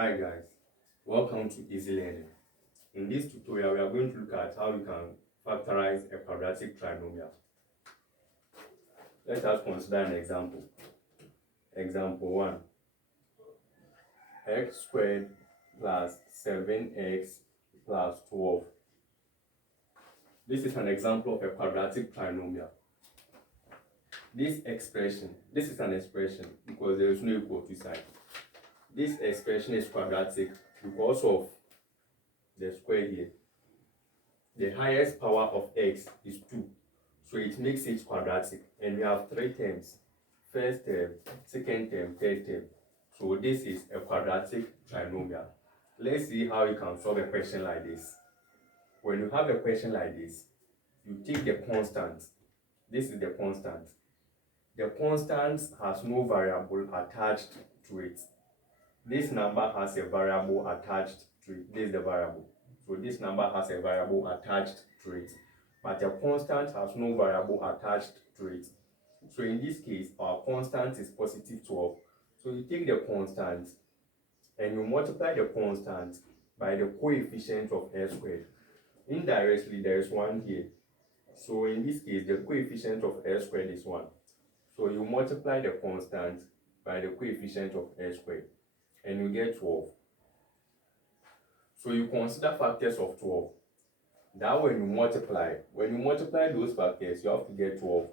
Hi guys, welcome to Easy Learning. In this tutorial, we are going to look at how we can factorize a quadratic trinomial. Let us consider an example. Example 1. X squared plus 7x plus 12. This is an example of a quadratic trinomial. This is an expression because there is no equal to sign. This expression is quadratic because of the square here. The highest power of x is 2, so it makes it quadratic, and we have 3 terms: first term, second term, third term. So this is a quadratic trinomial. Let's see how you can solve a question like this. When you have a question like this, you take the constant. This is the constant. The constant has no variable attached to it. This number has a variable attached to it. This is the variable. So this number has a variable attached to it. But a constant has no variable attached to it. So in this case, our constant is positive 12. So you take the constant and you multiply the constant by the coefficient of s squared. Indirectly, there is 1 here. So in this case, the coefficient of s squared is 1. So you multiply the constant by the coefficient of s squared, and you get 12. So you consider factors of 12. That when you multiply those factors, you have to get 12.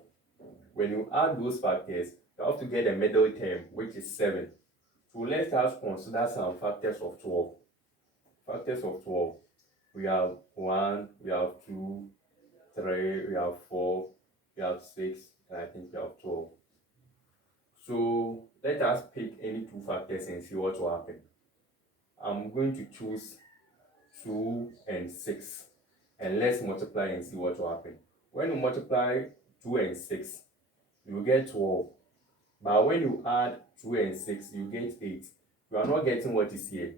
When you add those factors, you have to get a middle term, which is 7. So let us consider some factors of 12. Factors of 12. We have 1, we have 2, 3, we have 4, we have 6, and I think we have 12. So let us pick any 2 factors and see what will happen. I'm going to choose 2 and 6, and let's multiply and see what will happen. When you multiply 2 and 6, you get 12. But when you add 2 and 6, you get 8. You are not getting what is here.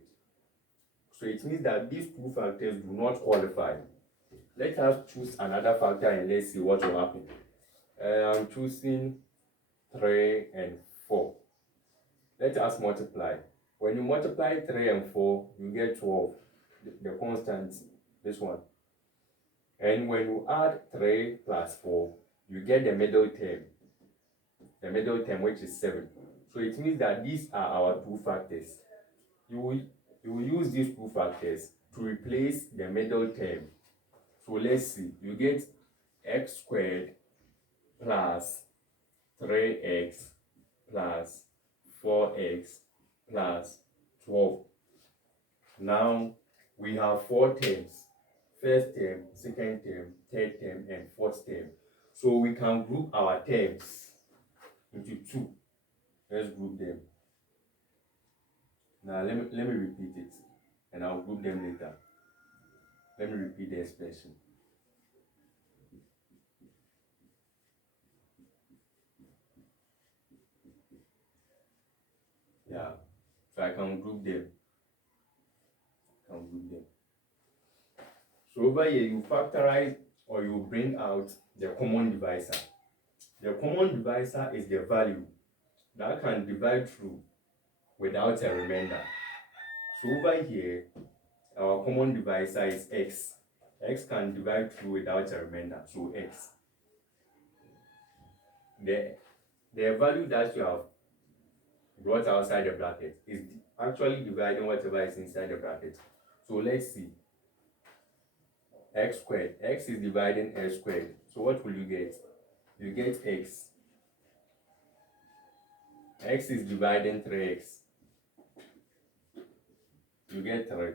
So it means that these 2 factors do not qualify. Let us choose another factor and let's see what will happen. I'm choosing 3 and 4. Let us multiply. When you multiply 3 and 4, you get 12. The constant, this one. And when you add 3 plus 4, you get the middle term. The middle term, which is 7. So it means that these are our 2 factors. You will use these 2 factors to replace the middle term. So let's see. You get x squared plus 3x plus 4x plus 12. Now we have 4 terms: first term, second term, third term, and fourth term. So we can group our terms into 2. Let's group them. Now let me repeat it, and I'll group them later. Let me repeat the expression. Yeah, so I can group them. So over here, you factorize or you bring out the common divisor. The common divisor is the value that can divide through without a remainder. So over here, our common divisor is x. X can divide through without a remainder, so x. The value that you have brought outside the bracket is actually dividing whatever is inside the bracket. So let's see. X squared. X is dividing x squared. So what will you get? You get x. X is dividing 3x. You get 3.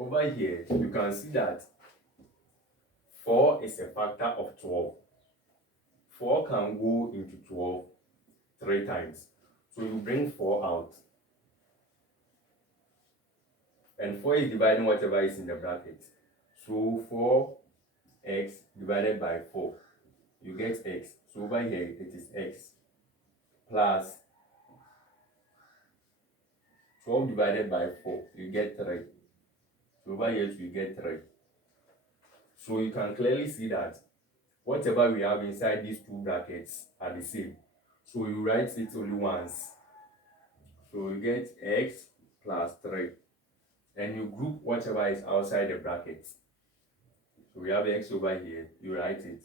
Over here, you can see that 4 is a factor of 12. 4 can go into 12 3 times. So you bring 4 out. And 4 is dividing whatever is in the bracket. So 4x divided by 4. You get x. So over here, it is x plus 12 divided by 4. You get 3. So over here, you get 3. So you can clearly see that whatever we have inside these 2 brackets are the same. So you write it only once. So you get x plus 3. And you group whatever is outside the brackets. So we have x over here, you write it.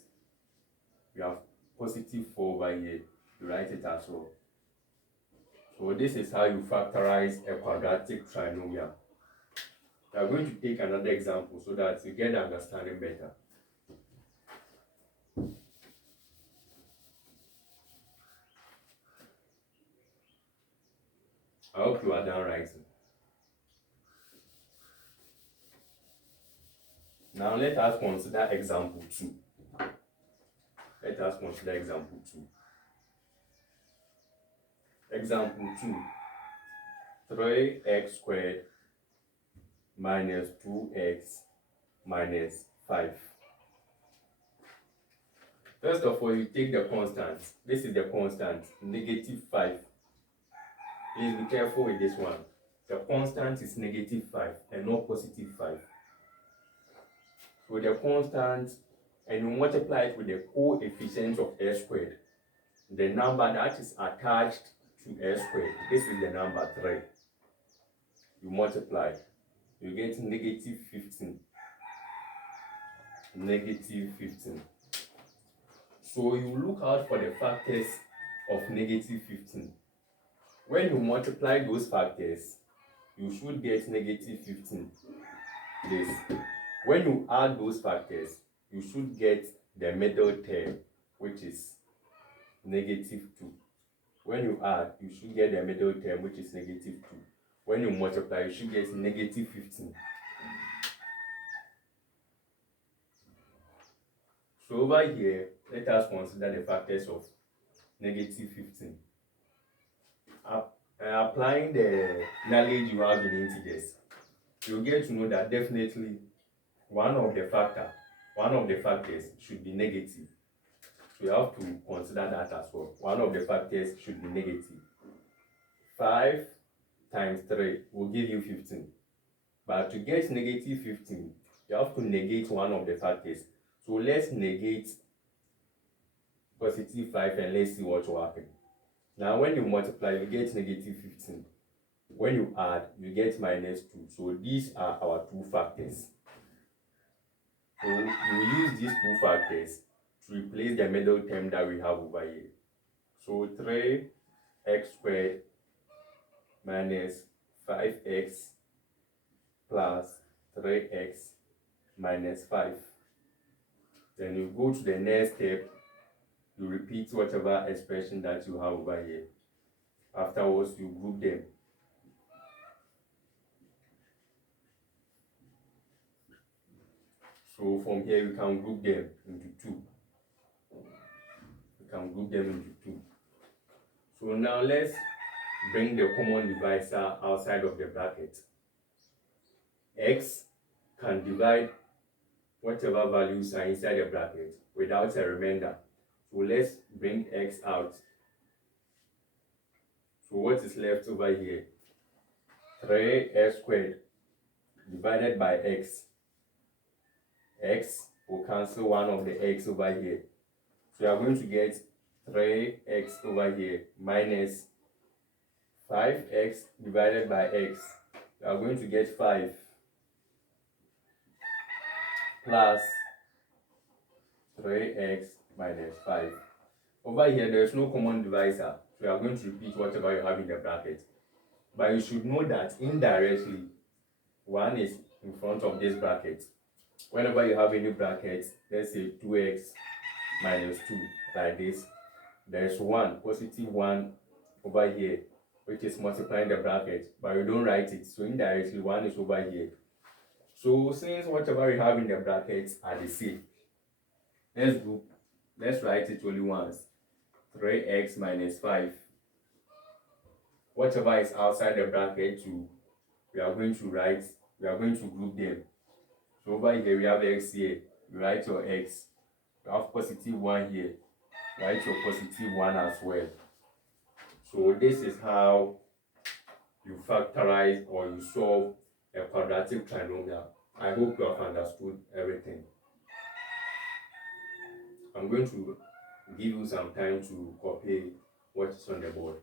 We have positive 4 over here, you write it as well. So this is how you factorize a quadratic trinomial. We are going to take another example so that you get the understanding better. I hope you are done writing. Now let us consider example 2. Let us consider example 2. Example 2. 3x squared minus 2x minus 5. First of all, you take the constant. This is the constant, negative 5. Please be careful with this one. The constant is negative 5 and not positive 5. So the constant, and you multiply it with the coefficient of s squared. The number that is attached to s squared, this is the number 3. You multiply, you get negative 15. Negative 15. So you look out for the factors of negative 15. When you multiply those factors, you should get negative 15. This. When you add those factors, you should get the middle term, which is negative 2. When you add, you should get the middle term, which is negative 2. When you multiply, you should get negative 15. So over here, let us consider the factors of negative 15. Applying the knowledge you have in integers, you get to know that definitely one of the factors should be negative. So you have to consider that as well. One of the factors should be negative. 5 times 3 will give you 15. But to get negative 15, you have to negate one of the factors. So let's negate positive 5 and let's see what will happen. Now when you multiply, you get negative 15. When you add, you get minus 2. So these are our two factors. So you use these two factors to replace the middle term that we have over here. So 3x squared minus 5x plus 3x minus 5. Then you go to the next step, you repeat whatever expression that you have over here. Afterwards, you group them. So from here, we can group them into 2. So now let's bring the common divisor outside of the bracket. X can divide whatever values are inside the bracket without a remainder. So let's bring x out. So what is left over here? 3x squared divided by x. X will cancel one of the x over here. So you are going to get 3x over here minus 5x divided by x. You are going to get 5 plus 3x minus 5. Over here, there is no common divisor. So you are going to repeat whatever you have in the bracket. But you should know that indirectly, 1 is in front of this bracket. Whenever you have any bracket, let's say 2x minus 2, like this, there's 1, positive 1 over here, which is multiplying the bracket, but you don't write it. So indirectly, 1 is over here. So since whatever you have in the brackets are the same, let's write it only once. 3x minus 5. Whatever is outside the bracket, we are going to group them. So over here we have x here, you write your x. You have positive 1 here, write your positive 1 as well. So this is how you factorize or you solve a quadratic trinomial. I hope you have understood everything. I'm going to give you some time to copy what is on the board.